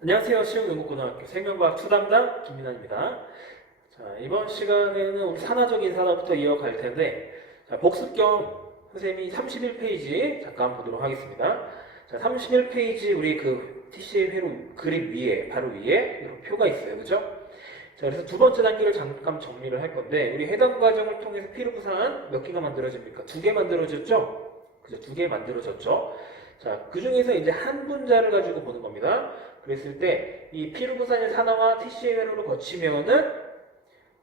안녕하세요. 시흥농구고등학교 생명과학 수담당 김민환입니다. 자, 이번 시간에는 우리 산화적인 산화부터 이어갈 텐데, 자, 복습 겸 선생님이 31페이지 잠깐 보도록 하겠습니다. 자, 31페이지 우리 그 TCA 회로 그림 위에, 바로 위에 이런 표가 있어요. 그죠? 자, 그래서 두 번째 단계를 잠깐 정리를 할 건데, 우리 해당 과정을 통해서 피로부산 몇 개가 만들어집니까? 두 개 만들어졌죠? 그죠? 두 개 만들어졌죠? 자, 그 중에서 이제 한 분자를 가지고 보는 겁니다. 그랬을 때 이 피루부산의 산화와 TCA 회로를 거치면은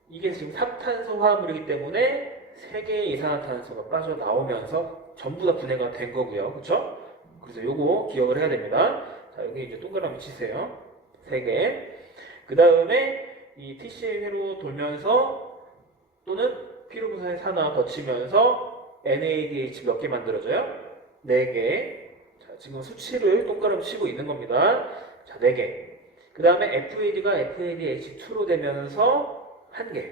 이게 지금 삼탄소 화합물이기 때문에 3개의 이산화탄소가 빠져나오면서 전부 다 분해가 된 거고요. 그렇죠? 그래서 요거 기억을 해야 됩니다. 자, 여기 이제 동그라미 치세요. 3개. 그 다음에 이 TCA 회로 돌면서 또는 피루부산의 산화 거치면서 NADH 몇 개 만들어져요? 4개. 자, 지금 수치를 동그라미 치고 있는 겁니다. 자, 4개. 그 다음에 FAD가 FADH2로 되면서 1개.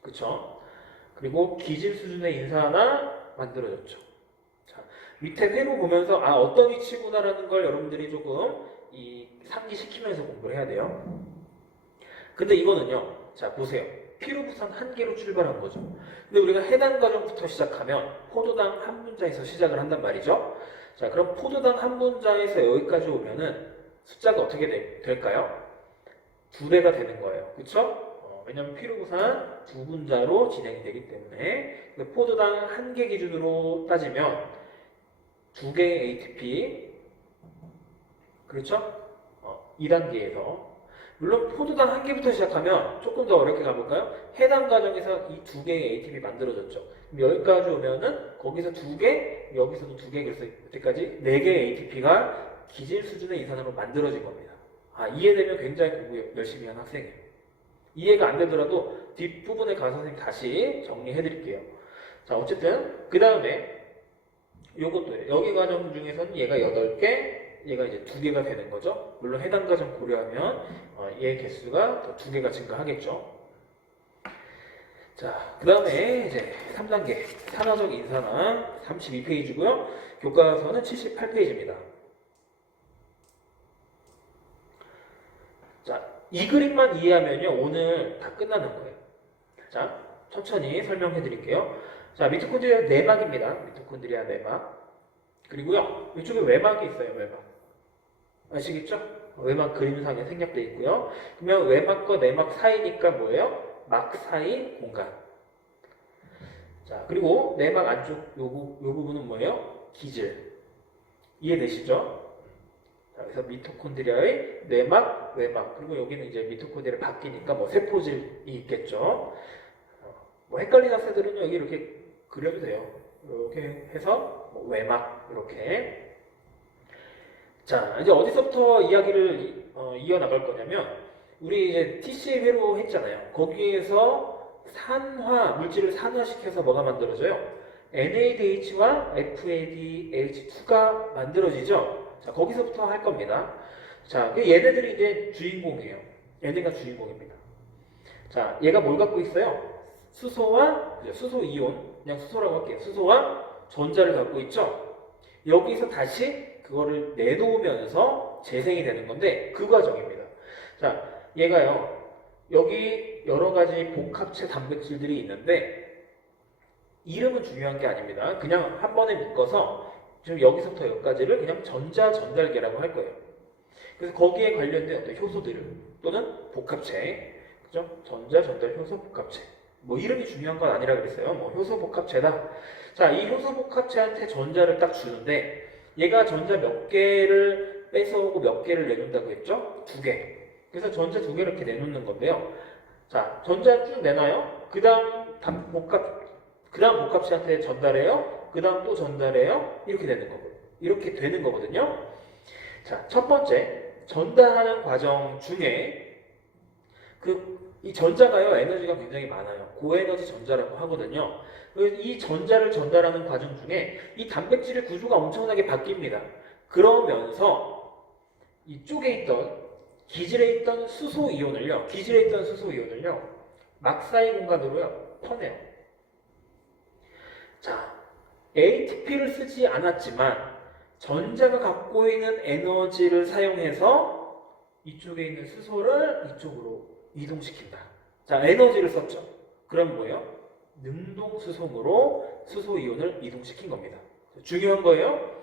그쵸? 그리고 기질 수준의 인사 하나 만들어졌죠. 자, 밑에 회로 보면서 어떤 위치구나라는 걸 여러분들이 조금 상기시키면서 공부를 해야 돼요. 근데 이거는요. 자, 보세요. 피로부산 1개로 출발한 거죠. 근데 우리가 해당 과정부터 시작하면 포도당 한 분자에서 시작을 한단 말이죠. 자, 그럼 포도당 한 분자에서 여기까지 오면은 숫자가 어떻게 될까요? 2배가 되는 거예요. 그쵸? 왜냐면 피로부산 2분자로 진행이 되기 때문에 포도당 1개 기준으로 따지면 2개의 ATP 그렇죠? 2단계에서 물론 포도당 1개부터 시작하면 조금 더 어렵게 가볼까요? 해당 과정에서 이 2개의 ATP 만들어졌죠. 그럼 여기까지 오면은 거기서 2개, 여기서도 2개, 그래서 여기까지 4개의 ATP가 기질 수준의 이산으로 만들어진 겁니다. 이해되면 굉장히 공부 열심히 한 학생이에요. 이해가 안 되더라도 뒷부분에 가서 선생님 다시 정리해 드릴게요. 자, 어쨌든 그 다음에 요것도 여기 과정 중에서는 얘가 8개, 얘가 이제 2개가 되는 거죠. 물론 해당 과정 고려하면 얘 개수가 더 2개가 증가하겠죠. 자, 그 다음에 이제 3단계 산화적 인산화 32페이지고요. 교과서는 78페이지입니다. 자, 이 그림만 이해하면요 오늘 다 끝나는 거예요. 자, 천천히 설명해 드릴게요. 자, 미토콘드리아 내막입니다. 미토콘드리아 내막. 그리고요 이쪽에 외막이 있어요. 외막. 아시겠죠? 외막 그림상에 생략되어 있고요. 그러면 외막과 내막 사이니까 뭐예요? 막 사이 공간. 자, 그리고 내막 안쪽 요 부분은 뭐예요? 기질. 이해되시죠? 자, 그래서 미토콘드리아의 내막, 외막. 그리고 여기는 이제 미토콘드리아 바뀌니까 뭐 세포질이 있겠죠. 뭐 헷갈리는 학생들은 여기 이렇게 그려도 돼요. 이렇게 해서 뭐 외막 이렇게. 자, 이제 어디서부터 이야기를 이어나갈 거냐면 우리 이제 TCA 회로 했잖아요. 거기에서 물질을 산화시켜서 뭐가 만들어져요? NADH와 FADH2가 만들어지죠. 자, 거기서부터 할 겁니다. 자, 얘네들이 이제 주인공이에요. 얘네가 주인공입니다. 자, 얘가 뭘 갖고 있어요? 수소와 수소 이온, 그냥 수소라고 할게요. 수소와 전자를 갖고 있죠. 여기서 다시 그거를 내놓으면서 재생이 되는 건데 그 과정입니다. 자, 얘가요. 여기 여러 가지 복합체 단백질들이 있는데 이름은 중요한 게 아닙니다. 그냥 한 번에 묶어서 지금 여기서부터 여기까지를 그냥 전자 전달계라고 할 거예요. 그래서 거기에 관련된 어떤 효소들을 또는 복합체, 그죠? 전자 전달 효소 복합체. 뭐 이름이 중요한 건 아니라 그랬어요. 뭐 효소 복합체다. 자, 이 효소 복합체한테 전자를 딱 주는데 얘가 전자 몇 개를 뺏어오고 몇 개를 내놓는다고 했죠? 2개. 그래서 전자 2개를 이렇게 내놓는 건데요. 자, 전자 쭉 내놔요. 그 다음 복합체한테 전달해요. 그 다음 또 전달해요. 이렇게 되는 거거든요. 이렇게 되는 거거든요. 자, 첫 번째 전달하는 과정 중에 이 전자가요 에너지가 굉장히 많아요. 고에너지 전자라고 하거든요. 이 전자를 전달하는 과정 중에 이 단백질의 구조가 엄청나게 바뀝니다. 그러면서 이쪽에 있던 기질에 있던 수소 이온을요, 막 사이 공간으로요 퍼내요. 자, ATP를 쓰지 않았지만 전자가 갖고 있는 에너지를 사용해서 이쪽에 있는 수소를 이쪽으로 이동시킨다. 자, 에너지를 썼죠. 그럼 뭐예요? 능동수송으로 수소이온을 이동시킨 겁니다. 중요한 거예요.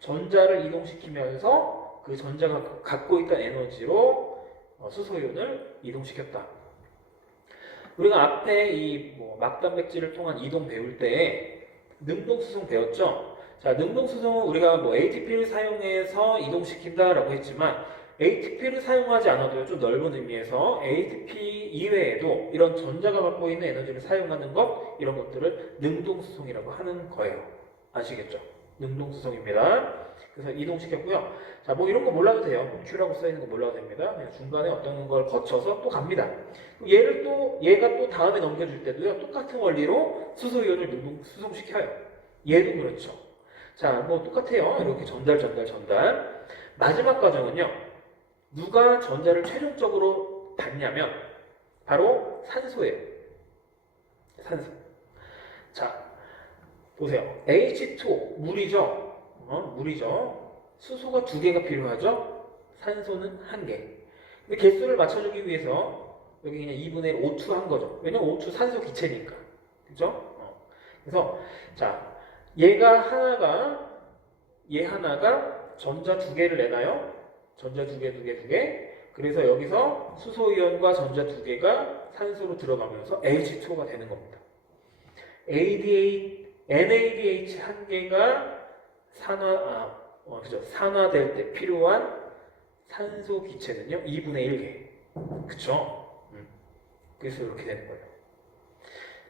전자를 이동시키면서 그 전자가 갖고 있던 에너지로 수소이온을 이동시켰다. 우리가 앞에 이 막단백질을 통한 이동 배울 때 능동수송 배웠죠? 자, 능동수송은 우리가 ATP를 사용해서 이동시킨다라고 했지만 ATP를 사용하지 않아도 좀 넓은 의미에서 ATP 이외에도 이런 전자가 갖고 있는 에너지를 사용하는 것, 이런 것들을 능동수송이라고 하는 거예요. 아시겠죠? 능동수송입니다. 그래서 이동시켰고요. 자, 이런 거 몰라도 돼요. Q라고 써있는 거 몰라도 됩니다. 그냥 중간에 어떤 걸 거쳐서 또 갑니다. 얘가 또 다음에 넘겨줄 때도요, 똑같은 원리로 수소이온을 능동수송시켜요. 얘도 그렇죠. 자, 똑같아요. 이렇게 전달. 마지막 과정은요, 누가 전자를 최종적으로 받냐면 바로 산소예요. 산소. 자, 보세요. H2O 물이죠. 물이죠. 수소가 2개가 필요하죠. 산소는 1개. 근데 개수를 맞춰주기 위해서 여기 그냥 2분의 1 O2 한 거죠. 왜냐면 O2 산소 기체니까. 그죠? 그래서 자, 얘 하나가 전자 2개를 내나요? 전자 2개. 그래서 여기서 수소이온과 전자 2개가 산소로 들어가면서 H2O가 되는 겁니다. NADH 1개가 산화될 때 필요한 산소 기체는요, 2분의 1개. 그쵸? 그래서 이렇게 되는 거예요.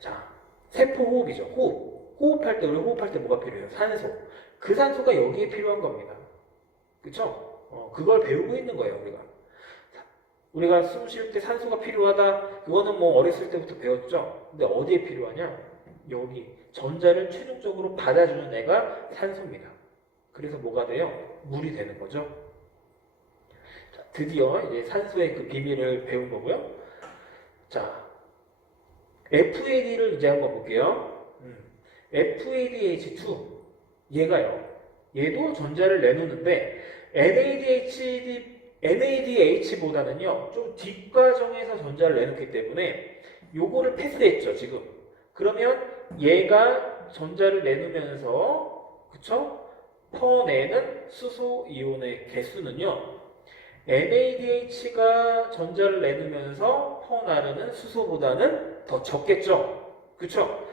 자, 세포 호흡이죠. 호흡할 때, 우리 호흡할 때 뭐가 필요해요? 산소. 그 산소가 여기에 필요한 겁니다. 그쵸? 그걸 배우고 있는 거예요, 우리가 숨 쉴 때 산소가 필요하다. 그거는 어렸을 때부터 배웠죠? 근데 어디에 필요하냐? 여기. 전자를 최종적으로 받아주는 애가 산소입니다. 그래서 뭐가 돼요? 물이 되는 거죠. 자, 드디어 이제 산소의 그 비밀을 배운 거고요. 자, FAD를 이제 한번 볼게요. FADH2 얘도 전자를 내놓는데 NADH보다는요 좀 뒷과정에서 전자를 내놓기 때문에 요거를 패스했죠 지금. 그러면 얘가 전자를 내놓으면서 그쵸? 퍼내는 수소 이온의 개수는요 NADH가 전자를 내놓으면서 퍼나르는 수소보다는 더 적겠죠. 그쵸?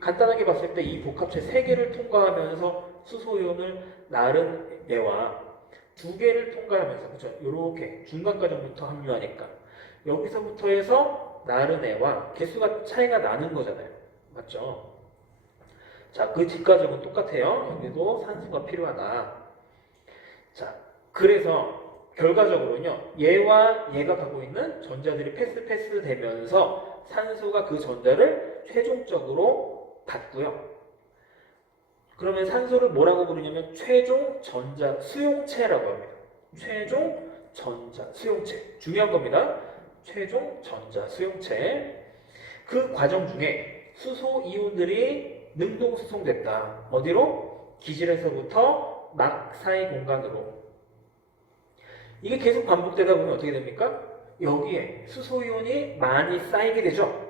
간단하게 봤을 때 이 복합체 3개를 통과하면서 수소이온을 나른 애와 2개를 통과하면서, 그쵸? 요렇게 중간 과정부터 합류하니까 여기서부터 해서 나른 애와 개수가 차이가 나는 거잖아요. 맞죠? 자, 그 뒷과정은 똑같아요. 여기도 산소가 필요하다. 자, 그래서 결과적으로는요, 얘와 얘가 갖고 있는 전자들이 패스 되면서 산소가 그 전자를 최종적으로 받고요. 그러면 산소를 뭐라고 부르냐면 최종 전자 수용체라고 합니다. 최종 전자 수용체. 중요한 겁니다. 최종 전자 수용체. 그 과정 중에 수소 이온들이 능동 수송됐다. 어디로? 기질에서부터 막 사이 공간으로. 이게 계속 반복되다 보면 어떻게 됩니까? 여기에 수소 이온이 많이 쌓이게 되죠.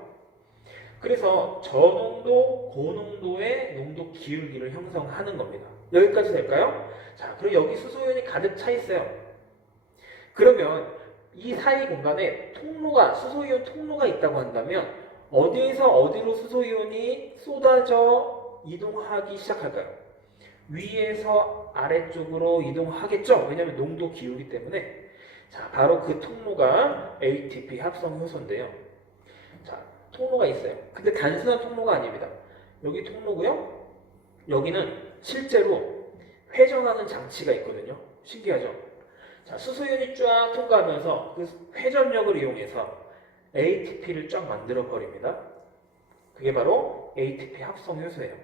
그래서 저농도, 고농도의 농도 기울기를 형성하는 겁니다. 여기까지 될까요? 자, 그럼 여기 수소이온이 가득 차 있어요. 그러면 이 사이 공간에 수소이온 통로가 있다고 한다면 어디에서 어디로 수소이온이 쏟아져 이동하기 시작할까요? 위에서 아래쪽으로 이동하겠죠? 왜냐하면 농도 기울기 때문에. 자, 바로 그 통로가 ATP 합성 효소인데요. 자, 통로가 있어요. 근데 단순한 통로가 아닙니다. 여기 통로고요. 여기는 실제로 회전하는 장치가 있거든요. 신기하죠? 자, 수소이온이 쫙 통과하면서 그 회전력을 이용해서 ATP를 쫙 만들어 버립니다. 그게 바로 ATP 합성 효소예요.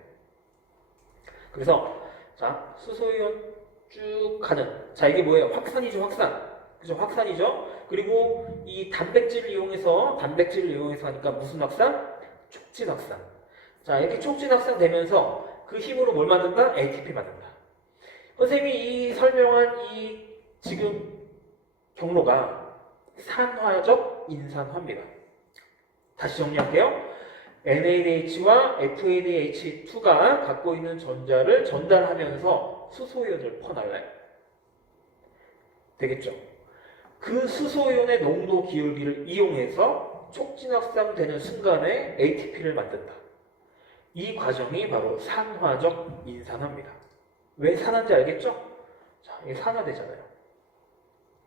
그래서 자, 수소이온 쭉 가는. 자, 이게 뭐예요? 확산이죠, 확산. 그죠? 확산이죠? 그리고 이 단백질을 이용해서 하니까 무슨 확산? 촉진 확산. 자, 이렇게 촉진 확산 되면서 그 힘으로 뭘 만든다? ATP 만든다. 선생님이 이 설명한 이 지금 경로가 산화적 인산화입니다. 다시 정리할게요. NADH와 FADH2가 갖고 있는 전자를 전달하면서 수소이온을 퍼날래. 되겠죠? 그 수소이온의 농도 기울기를 이용해서 촉진 확산되는 순간에 ATP를 만든다. 이 과정이 바로 산화적 인산화입니다. 왜 산화인지 알겠죠? 자, 이게 산화되잖아요.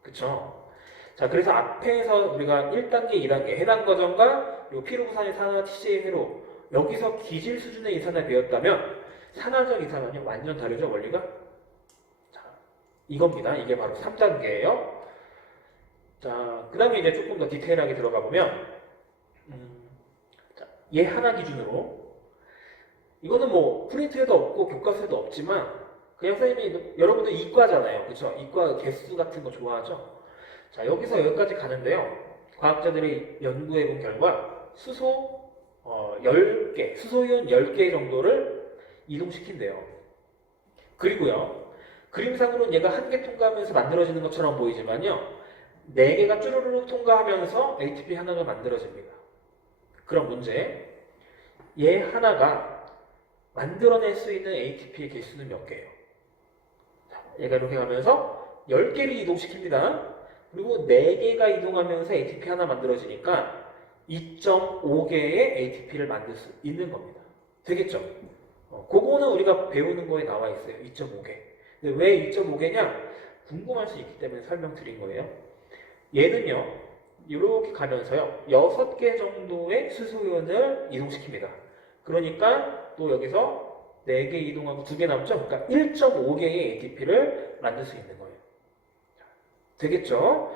그쵸? 자, 그래서 앞에서 우리가 1단계, 2단계 해당 과정과 피루부산의 산화 TCA 회로 여기서 기질 수준의 인산화 배웠다면 산화적 인산화는 완전 다르죠, 원리가? 자, 이겁니다. 이게 바로 3단계예요. 자, 그 다음에 이제 조금 더 디테일하게 들어가 보면 자, 얘 하나 기준으로 이거는 뭐 프린트에도 없고 교과서에도 없지만 그냥 선생님이 여러분들 이과잖아요. 그쵸? 이과 개수 같은 거 좋아하죠? 자, 여기서 여기까지 가는데요. 과학자들이 연구해 본 결과 수소 10개, 수소이온 10개 정도를 이동시킨대요. 그리고요. 그림상으로는 얘가 한 개 통과하면서 만들어지는 것처럼 보이지만요. 4개가 쭈루루룩 통과하면서 ATP 하나가 만들어집니다. 그럼 문제. 얘 하나가 만들어낼 수 있는 ATP의 개수는 몇 개예요? 자, 얘가 이렇게 가면서 10개를 이동시킵니다. 그리고 4개가 이동하면서 ATP 하나 만들어지니까 2.5개의 ATP를 만들 수 있는 겁니다. 되겠죠? 그거는 우리가 배우는 거에 나와 있어요. 2.5개. 근데 왜 2.5개냐? 궁금할 수 있기 때문에 설명드린 거예요. 얘는요, 이렇게 가면서요, 6개 정도의 수소이온을 이동시킵니다. 그러니까 또 여기서 4개 이동하고 2개 남죠? 그러니까 1.5개의 ATP를 만들 수 있는 거예요. 되겠죠?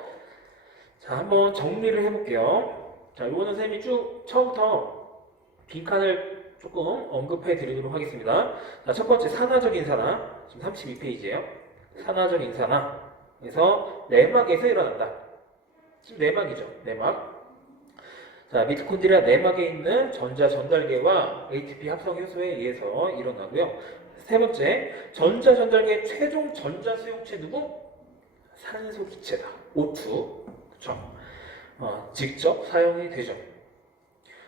자, 한번 정리를 해볼게요. 자, 이거는 선생님이 쭉 처음부터 빈칸을 조금 언급해 드리도록 하겠습니다. 자, 첫 번째 산화적 인산화. 지금 32페이지예요. 산화적 인산화에서 내막에서 일어난다. 지금 내막이죠. 내막. 자, 미토콘드리아 내막에 있는 전자 전달계와 ATP 합성 효소에 의해서 일어나고요. 세 번째, 전자 전달계 최종 전자 수용체 누구? 산소 기체다. O2. 그렇죠? 직접 사용이 되죠.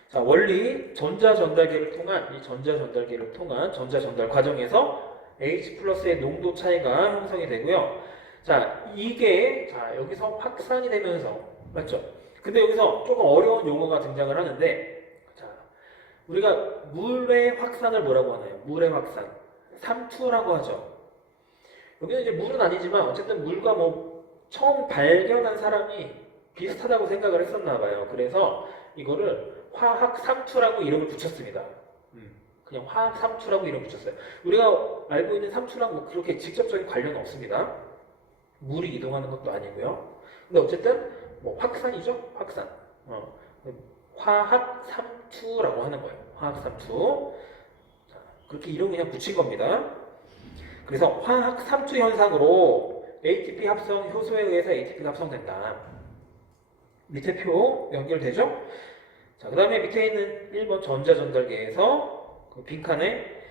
자, 원리 전자 전달계를 통한 전자 전달 과정에서 H 플러스의 농도 차이가 형성이 되고요. 자, 이게 여기서 확산이 되면서 맞죠? 근데 여기서 조금 어려운 용어가 등장을 하는데 자, 우리가 물의 확산을 뭐라고 하나요? 물의 확산. 삼투라고 하죠. 여기는 이제 물은 아니지만 어쨌든 물과 뭐 처음 발견한 사람이 비슷하다고 생각을 했었나 봐요. 그래서 이거를 화학 삼투라고 이름을 붙였습니다. 그냥 화학 삼투라고 이름 붙였어요. 우리가 알고 있는 삼투랑 뭐 그렇게 직접적인 관련은 없습니다. 물이 이동하는 것도 아니고요. 근데 어쨌든 뭐 확산이죠? 확산. 화학 삼투라고 하는 거예요. 화학 삼투. 자, 그렇게 이름 그냥 붙인 겁니다. 그래서 화학 삼투 현상으로 ATP 합성 효소에 의해서 ATP가 합성된다. 밑에 표 연결되죠? 자, 그 다음에 밑에 있는 1번 전자전달계에서 그 빈칸에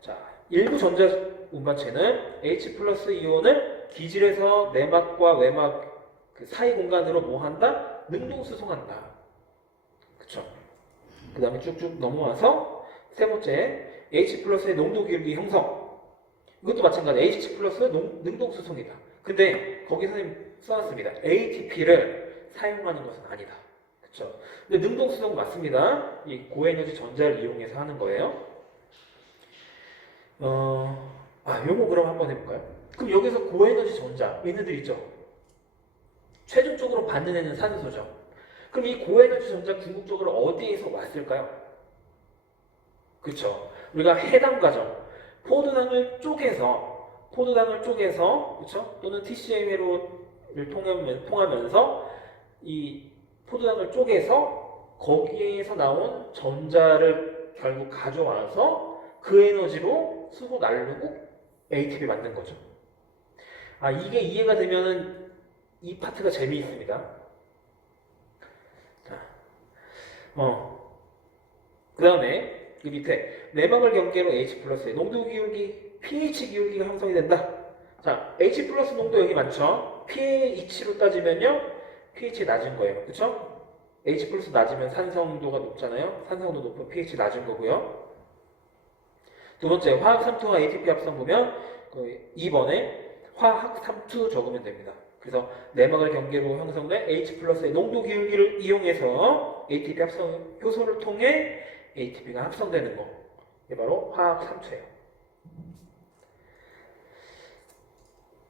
자, 일부 전자 운반체는 H 플러스 이온을 기질에서 내막과 외막 그 사이 공간으로 뭐 한다? 능동 수송한다. 그쵸? 그 다음에 쭉쭉 넘어와서 세 번째 H 플러스의 농도 기울기 형성. 이것도 마찬가지 H 플러스 능동 수송이다. 근데 거기 선생님 써놨습니다. ATP를 사용하는 것은 아니다. 그쵸? 근데 능동 수송 맞습니다. 이 고에너지 전자를 이용해서 하는 거예요. 요거 그럼 한번 해볼까요? 그럼 여기서 고에너지 전자, 얘네들 있죠? 최종적으로 받는 애는 산소죠. 그럼 이 고에너지 전자 궁극적으로 어디에서 왔을까요? 그쵸? 우리가 해당 과정, 포도당을 쪼개서, 그쵸? 또는 TCA 회로를 통하면서 이 포도당을 쪼개서 거기에서 나온 전자를 결국 가져와서 그 에너지로 쓰고 나르고 ATP 만든 거죠. 이게 이해가 되면은 이 파트가 재미있습니다. 자, 그 다음에 그 밑에 내막을 경계로 H 플러스의 농도 기울기, pH 기울기가 형성이 된다. 자, H 플러스 농도 여기 많죠? pH로 따지면요, pH 낮은 거예요. 그쵸? H 플러스 낮으면 산성도가 높잖아요. 산성도 높은 pH 낮은 거고요. 두 번째, 화학 삼투와 ATP 합성 보면 2번에 화학 삼투 적으면 됩니다. 그래서 내막을 경계로 형성된 H 플러스의 농도 기울기를 이용해서 ATP 합성 효소를 통해 ATP가 합성되는 거. 이게 바로 화학 삼투예요.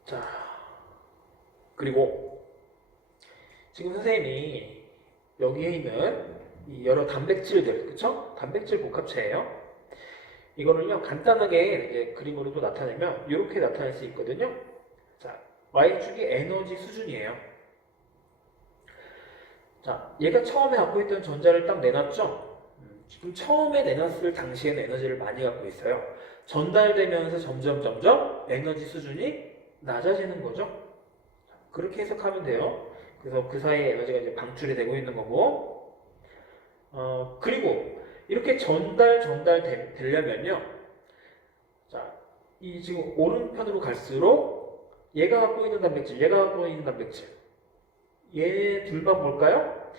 자, 그리고 지금 선생님이 여기에 있는 이 여러 단백질들, 그쵸? 단백질 복합체예요. 이거를요 간단하게 이제 그림으로도 나타내면 이렇게 나타낼 수 있거든요. 자, y축이 에너지 수준이에요. 자, 얘가 처음에 갖고 있던 전자를 딱 내놨죠. 지금 처음에 내놨을 당시에는 에너지를 많이 갖고 있어요. 전달되면서 점점 에너지 수준이 낮아지는 거죠. 자, 그렇게 해석하면 돼요. 그래서 그 사이에 에너지가 이제 방출이 되고 있는 거고, 그리고 이렇게 전달되려면요. 자, 이 지금 오른편으로 갈수록 얘가 갖고 있는 단백질, 얘가 갖고 있는 단백질. 얘 둘만 볼까요?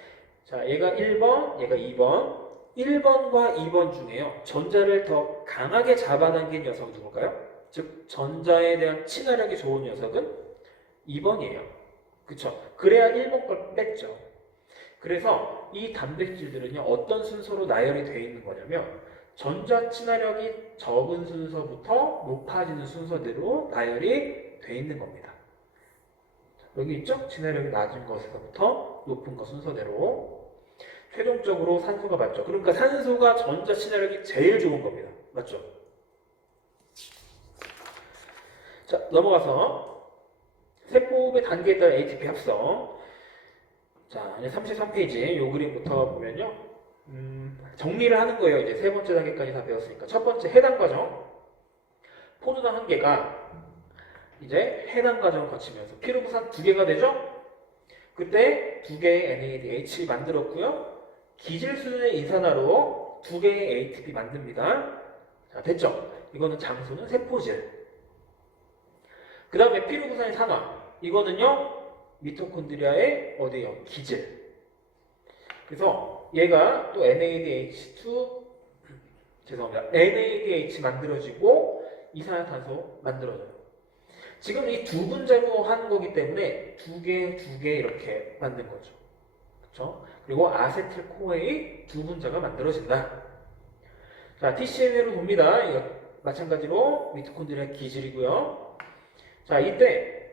자, 얘가 1번, 얘가 2번. 1번과 2번 중에요. 전자를 더 강하게 잡아당긴 녀석은 누굴까요? 즉, 전자에 대한 친화력이 좋은 녀석은 2번이에요. 그쵸? 그래야 1번 걸 뺐죠. 그래서 이 단백질들은요, 어떤 순서로 나열이 되어 있는 거냐면, 전자 친화력이 적은 순서부터 높아지는 순서대로 나열이 되어 있는 겁니다. 여기 있죠? 친화력이 낮은 것에서부터 높은 것 순서대로. 최종적으로 산소가 맞죠. 그러니까 산소가 전자 친화력이 제일 좋은 겁니다. 맞죠? 자, 넘어가서 세포의 단계에 따른 ATP 합성. 자, 이제 33페이지 이 그림부터 보면요. 정리를 하는 거예요. 이제 세 번째 단계까지 다 배웠으니까. 첫 번째 해당 과정. 포도당 한 개가 이제 해당 과정을 거치면서 피루부산 두 개가 되죠? 그때 두 개의 NADH 만들었고요. 기질 수준의 이산화로 두 개의 ATP 만듭니다. 자, 됐죠? 이거는 장소는 세포질. 그 다음에 피루부산의 산화. 이거는요, 미토콘드리아의 어디요? 기질. 그래서 얘가 또 NADH2, 죄송합니다. NADH 만들어지고 이산화탄소 만들어져요. 지금 이 두 분자로 하는 거기 때문에 두 개 이렇게 만든 거죠. 그렇죠? 그리고 아세틸코에이 두 분자가 만들어진다. 자, TCN으로 봅니다. 이거 마찬가지로 미토콘드리아 기질이고요. 자, 이때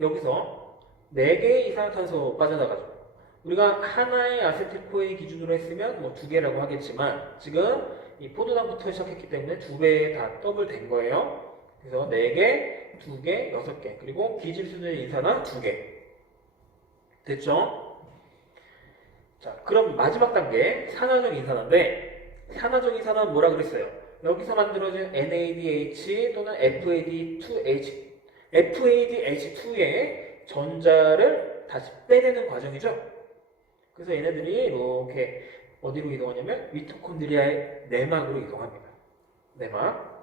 여기서 4개의 이산화탄소 빠져나가죠. 우리가 하나의 아세틸코에이 기준으로 했으면 뭐 2개라고 하겠지만 지금 이 포도당부터 시작했기 때문에 2배 다 더블 된 거예요. 그래서 4개, 2개, 6개 그리고 기질 수준의 이산화 2개 됐죠? 자, 그럼 마지막 단계 산화적 이산화인데 산화적 이산화는 뭐라 그랬어요? 여기서 만들어진 NADH 또는 FADH2의 전자를 다시 빼내는 과정이죠. 그래서 얘네들이 이렇게 어디로 이동하냐면 미토콘드리아의 내막으로 이동합니다. 내막.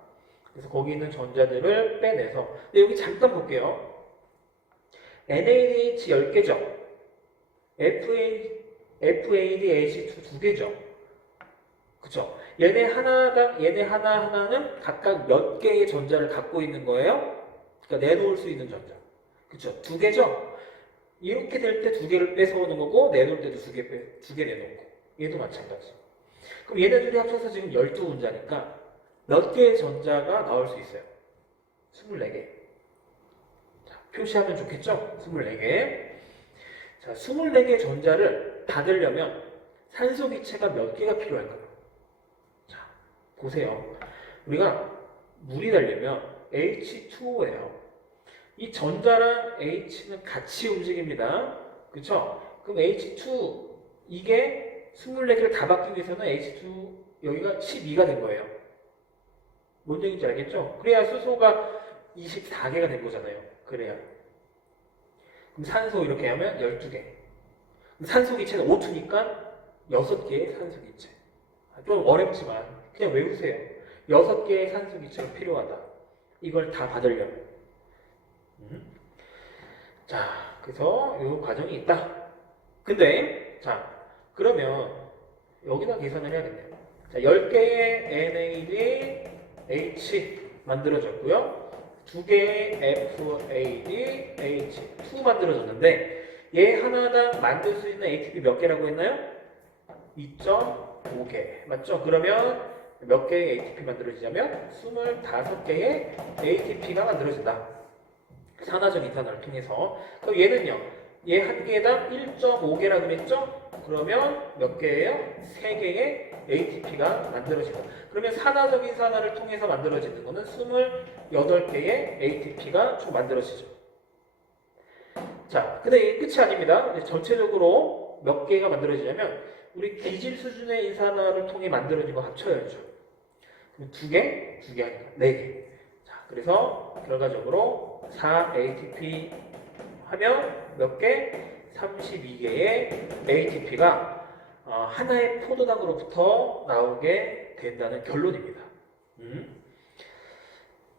그래서 거기 있는 전자들을 빼내서 근데 여기 잠깐 볼게요. NADH 10개죠. FADH2 2개죠. 그쵸? 얘네 하나하나는 각각 몇 개의 전자를 갖고 있는 거예요? 그러니까 내놓을 수 있는 전자. 그쵸? 2개죠? 이렇게 될 때 2개를 뺏어오는 거고, 내놓을 때도 2개 내놓고. 얘도 마찬가지. 그럼 얘네들이 합쳐서 지금 12분자니까 몇 개의 전자가 나올 수 있어요? 24개. 자, 표시하면 좋겠죠? 24개. 자, 24개의 전자를 받으려면 산소 기체가 몇 개가 필요할까요? 자, 보세요. 우리가 물이 되려면 H2O예요. 이 전자랑 H는 같이 움직입니다. 그쵸? 그럼 H2, 이게 24개를 다 받기 위해서는 H2, 여기가 12가 된 거예요. 뭔 얘기인지 알겠죠? 그래야 수소가 24개가 된 거잖아요. 그래야. 그럼 산소 이렇게 하면 12개. 산소 기체는 O2니까 6개의 산소 기체. 좀 어렵지만 그냥 외우세요. 6개의 산소 기체가 필요하다. 이걸 다 받으려면. 자, 그래서 이 과정이 있다. 근데 자, 그러면 여기다 계산을 해야겠네요. 자, 10개의 NADH 만들어졌고요. 2개의 FADH2 만들어졌는데 얘 하나당 만들 수 있는 ATP 몇 개라고 했나요? 2.5개. 맞죠? 그러면 몇 개의 ATP 만들어지냐면 25개의 ATP가 만들어진다. 산화적 이산화를 통해서. 그럼 얘는요. 얘 한 개당 1.5개라고 그랬죠? 그러면 몇 개예요? 3개의 ATP가 만들어지고. 그러면 산화적 이산화를 통해서 만들어지는 거는 28개의 ATP가 총 만들어지죠. 자, 근데 이게 끝이 아닙니다. 전체적으로 몇 개가 만들어지냐면 우리 기질 수준의 이산화를 통해 만들어진 거 합쳐야죠. 그럼 2개? 2개 아니까 4개. 자, 그래서 결과적으로 4ATP 하면 몇 개? 32개의 ATP가 하나의 포도당으로부터 나오게 된다는 결론입니다.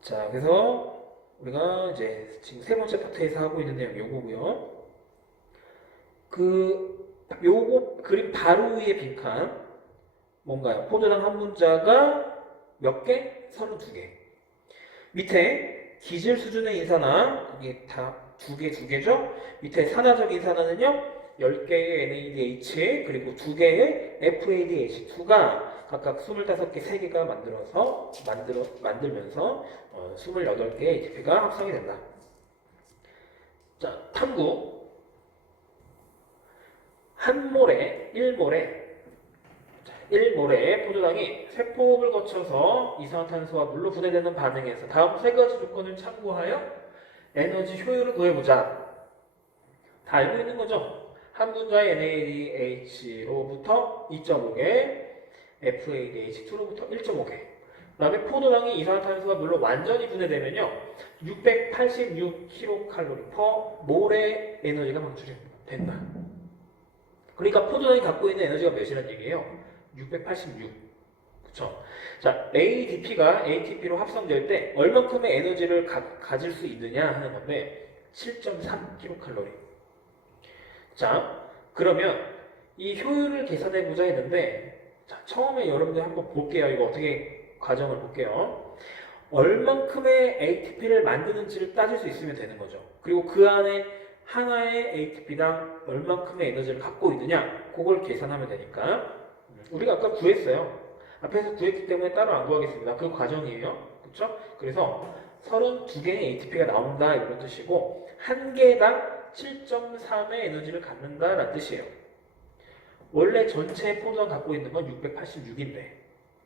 자, 그래서 우리가 이제 지금 세 번째 파트에서 하고 있는 내용 요거고요. 요거 그림 바로 위에 빈칸 뭔가요? 포도당 한 문자가 몇 개? 32개. 밑에 기질 수준의 이산화 이게 다 2개죠? 밑에 산화적 이산화는요 10개의 NADH 그리고 2개의 FADH2가 각각 25개, 3개가 만들면서 28개의 ATP가 합성이 된다. 자, 탐구 한 몰에 1몰의 포도당이 세포흡을 거쳐서 이산화탄소와 물로 분해되는 반응에서 다음 세 가지 조건을 참고하여 에너지 효율을 구해보자. 다 알고 있는 거죠? 한 분자의 NADH로부터 2.5개, FADH2로부터 1.5개. 그 다음에 포도당이 이산화탄소와 물로 완전히 분해되면요 686kcal per 몰의 에너지가 방출이 된다. 그러니까 포도당이 갖고 있는 에너지가 몇이란 얘기예요? 686. 그쵸? 자, ADP가 ATP로 합성될 때 얼만큼의 에너지를 가질 수 있느냐 하는 건데 7.3kcal. 자, 그러면 이 효율을 계산해 보자 했는데 자, 처음에 여러분들 한번 볼게요. 이거 어떻게 과정을 볼게요. 얼만큼의 ATP를 만드는지를 따질 수 있으면 되는 거죠. 그리고 그 안에 하나의 ATP당 얼만큼의 에너지를 갖고 있느냐 그걸 계산하면 되니까 우리가 아까 구했어요. 앞에서 구했기 때문에 따로 안 구하겠습니다. 그 과정이에요. 그렇죠? 그래서 32개의 ATP가 나온다 이런 뜻이고 한 개당 7.3의 에너지를 갖는다라는 뜻이에요. 원래 전체 포도당 갖고 있는 건 686인데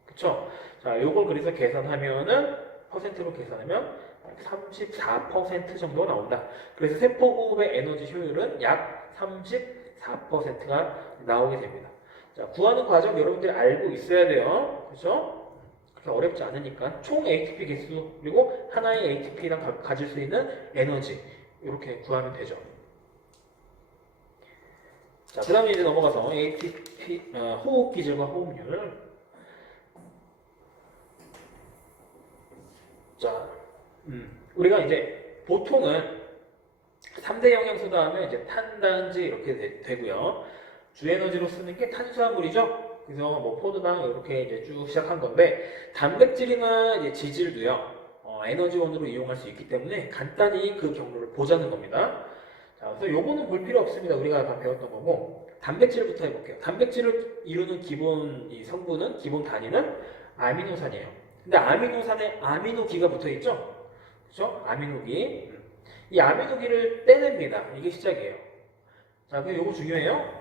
그렇죠? 자, 요걸 그래서 계산하면은 퍼센트로 계산하면 34% 정도 나온다. 그래서 세포호흡의 에너지 효율은 약 34%가 나오게 됩니다. 자, 구하는 과정 여러분들이 알고 있어야 돼요. 그죠? 그렇게 어렵지 않으니까 총 ATP 개수 그리고 하나의 ATP랑 가질 수 있는 에너지 이렇게 구하면 되죠. 자, 그 다음에 이제 넘어가서 ATP 호흡 기질과 호흡률. 자, 우리가 이제 보통은 3대 영양소 다음에 이제 탄단지 이렇게 되고요. 주에너지로 쓰는 게 탄수화물이죠. 그래서 뭐 포도당 이렇게 이제 쭉 시작한 건데 단백질이나 이제 지질도요. 에너지원으로 이용할 수 있기 때문에 간단히 그 경로를 보자는 겁니다. 자, 그래서 요거는 볼 필요 없습니다. 우리가 다 배웠던 거고 단백질부터 해볼게요. 단백질을 이루는 기본 이 성분은 기본 단위는 아미노산이에요. 근데 아미노산에 아미노기가 붙어있죠. 그렇죠? 아미노기. 이 아미노기를 떼냅니다. 이게 시작이에요. 자, 그럼 요거 중요해요.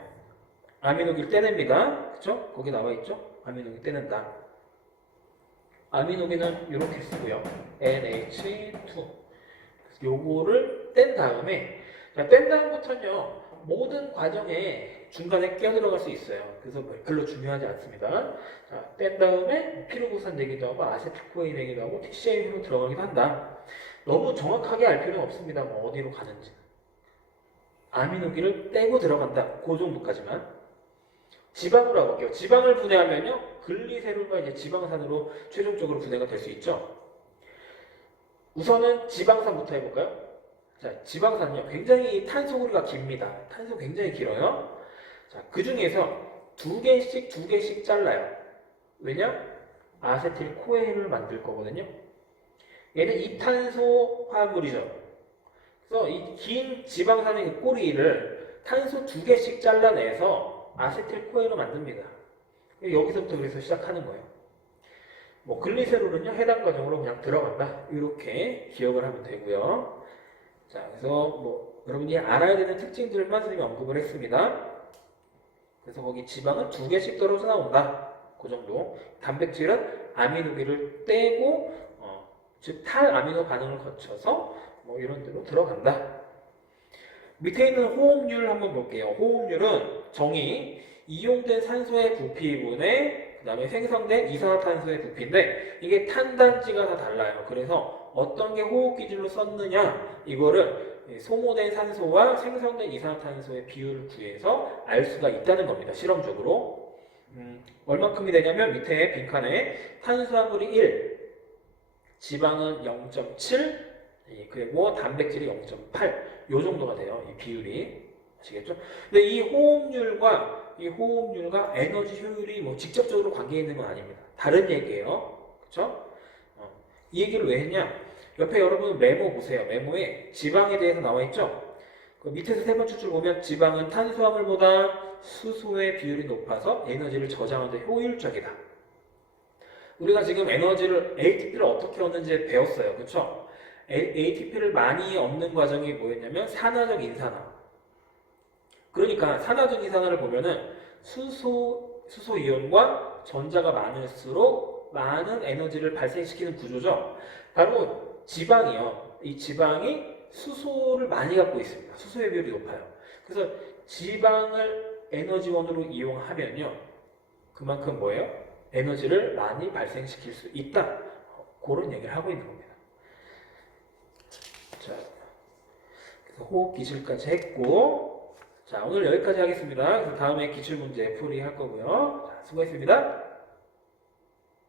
아미노기를 떼냅니다. 그쵸? 거기 나와있죠? 아미노기 떼낸다. 아미노기는 이렇게 쓰고요. NH2. 요거를 뗀 다음에, 자, 뗀 다음부터는요, 모든 과정에 중간에 끼어들어갈 수 있어요. 그래서 별로 중요하지 않습니다. 자, 뗀 다음에 피루부산 되기도 하고, 아세틸코인 되기도 하고, TCA로 들어가기도 한다. 너무 정확하게 알 필요는 없습니다. 뭐 어디로 가는지. 아미노기를 떼고 들어간다. 그 정도까지만. 지방으로 가볼게요. 지방을 분해하면요, 글리세롤과 이제 지방산으로 최종적으로 분해가 될 수 있죠. 우선은 지방산부터 해볼까요? 자, 지방산은요, 굉장히 탄소 고리가 깁니다. 탄소 굉장히 길어요. 자, 그 중에서 두 개씩 잘라요. 왜냐? 아세틸 코에인을 만들 거거든요. 얘는 이탄소 화합물이죠. 그래서 이 긴 지방산의 그 꼬리를 탄소 두 개씩 잘라내서 아세틸 코에인을 만듭니다. 여기서부터 그래서 시작하는 거예요. 뭐 글리세롤은요, 해당 과정으로 그냥 들어간다. 이렇게 기억을 하면 되고요. 자, 그래서 뭐 여러분이 알아야 되는 특징들만 선생님이 언급을 했습니다. 그래서 거기 지방은 두 개씩 떨어져 나온다. 그 정도. 단백질은 아미노기를 떼고 즉 탈아미노 반응을 거쳐서 뭐 이런 데로 들어간다. 밑에 있는 호흡률 한번 볼게요. 호흡률은 정의 이용된 산소의 부피분의 그 다음에 생성된 이산화탄소의 부피인데 이게 탄단지가 다 달라요. 그래서 어떤 게 호흡 기준으로 썼느냐 이거를 소모된 산소와 생성된 이산화탄소의 비율을 구해서 알 수가 있다는 겁니다. 실험적으로. 얼만큼이 되냐면 밑에 빈칸에 탄수화물이 1, 지방은 0.7, 그리고 단백질이 0.8, 요 정도가 돼요. 이 비율이. 아시겠죠? 근데 이 호흡률과 에너지 효율이 뭐 직접적으로 관계 있는 건 아닙니다. 다른 얘기예요. 그쵸? 이 얘기를 왜 했냐? 옆에 여러분 메모 보세요. 메모에 지방에 대해서 나와 있죠? 그 밑에서 세 번째 줄 보면 지방은 탄수화물보다 수소의 비율이 높아서 에너지를 저장하는 데 효율적이다. 우리가 지금 ATP를 어떻게 얻는지 배웠어요. 그쵸? ATP를 많이 얻는 과정이 뭐였냐면 산화적 인산화. 그러니까 산화적 인산화를 보면은 수소 이온과 전자가 많을수록 많은 에너지를 발생시키는 구조죠. 바로 지방이요. 이 지방이 수소를 많이 갖고 있습니다. 수소의 비율이 높아요. 그래서 지방을 에너지원으로 이용하면요. 그만큼 뭐예요? 에너지를 많이 발생시킬 수 있다. 그런 얘기를 하고 있는 겁니다. 자, 그래서 호흡 기술까지 했고, 자, 오늘 여기까지 하겠습니다. 그래서 다음에 기출문제 풀이 할 거고요. 자, 수고했습니다.